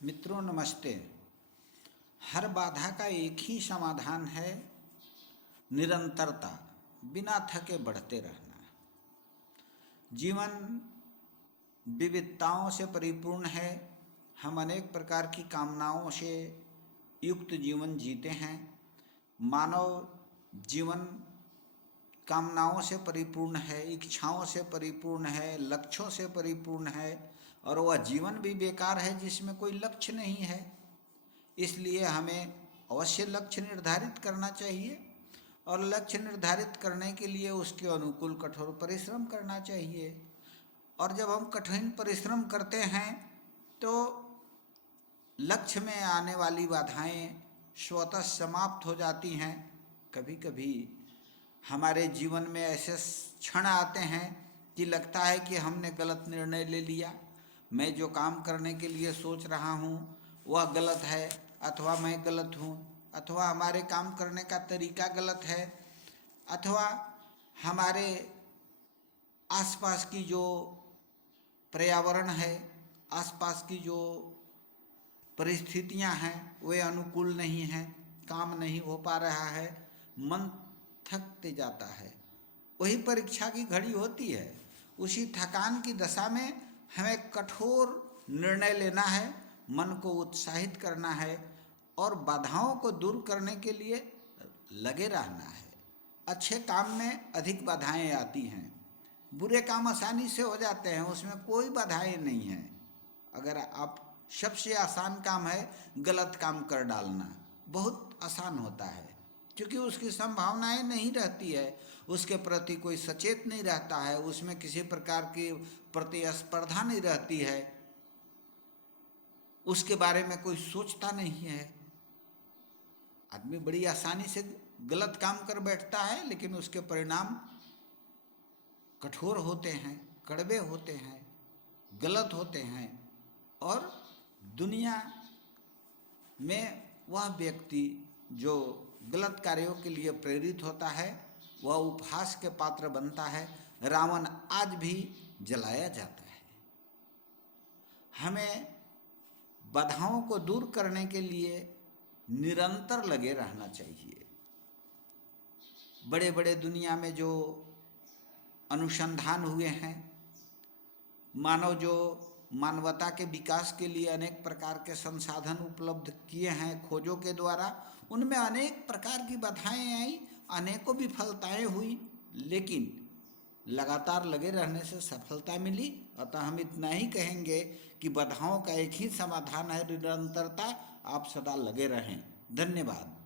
मित्रों नमस्ते। हर बाधा का एक ही समाधान है, निरंतरता, बिना थके बढ़ते रहना। जीवन विविधताओं से परिपूर्ण है। हम अनेक प्रकार की कामनाओं से युक्त जीवन जीते हैं। मानव जीवन कामनाओं से परिपूर्ण है, इच्छाओं से परिपूर्ण है, लक्ष्यों से परिपूर्ण है, और वह जीवन भी बेकार है जिसमें कोई लक्ष्य नहीं है। इसलिए हमें अवश्य लक्ष्य निर्धारित करना चाहिए और लक्ष्य निर्धारित करने के लिए उसके अनुकूल कठोर परिश्रम करना चाहिए। और जब हम कठिन परिश्रम करते हैं तो लक्ष्य में आने वाली बाधाएं स्वतः समाप्त हो जाती हैं। कभी कभी हमारे जीवन में ऐसे क्षण आते हैं कि लगता है कि हमने गलत निर्णय ले लिया, मैं जो काम करने के लिए सोच रहा हूँ वह गलत है, अथवा मैं गलत हूँ, अथवा हमारे काम करने का तरीका गलत है, अथवा हमारे आसपास की जो पर्यावरण है, आसपास की जो परिस्थितियां हैं वे अनुकूल नहीं हैं, काम नहीं हो पा रहा है, मन थकते जाता है। वही परीक्षा की घड़ी होती है। उसी थकान की दशा में हमें कठोर निर्णय लेना है, मन को उत्साहित करना है और बाधाओं को दूर करने के लिए लगे रहना है। अच्छे काम में अधिक बाधाएं आती हैं, बुरे काम आसानी से हो जाते हैं, उसमें कोई बाधाएं नहीं हैं। अगर आप सबसे आसान काम है गलत काम कर डालना, बहुत आसान होता है क्योंकि उसकी संभावनाएं नहीं रहती है, उसके प्रति कोई सचेत नहीं रहता है, उसमें किसी प्रकार की प्रतिस्पर्धा नहीं रहती है, उसके बारे में कोई सोचता नहीं है। आदमी बड़ी आसानी से गलत काम कर बैठता है, लेकिन उसके परिणाम कठोर होते हैं, कड़वे होते हैं, गलत होते हैं। और दुनिया में वह व्यक्ति जो गलत कार्यों के लिए प्रेरित होता है वह उपहास के पात्र बनता है। रावण आज भी जलाया जाता है। हमें बाधाओं को दूर करने के लिए निरंतर लगे रहना चाहिए। बड़े बड़े दुनिया में जो अनुसंधान हुए हैं, मानव जो मानवता के विकास के लिए अनेक प्रकार के संसाधन उपलब्ध किए हैं खोजों के द्वारा, उनमें अनेक प्रकार की बाधाएं आई, अनेकों विफलताएं हुई, लेकिन लगातार लगे रहने से सफलता मिली। अतः हम इतना ही कहेंगे कि बाधाओं का एक ही समाधान है, निरंतरता। आप सदा लगे रहें। धन्यवाद।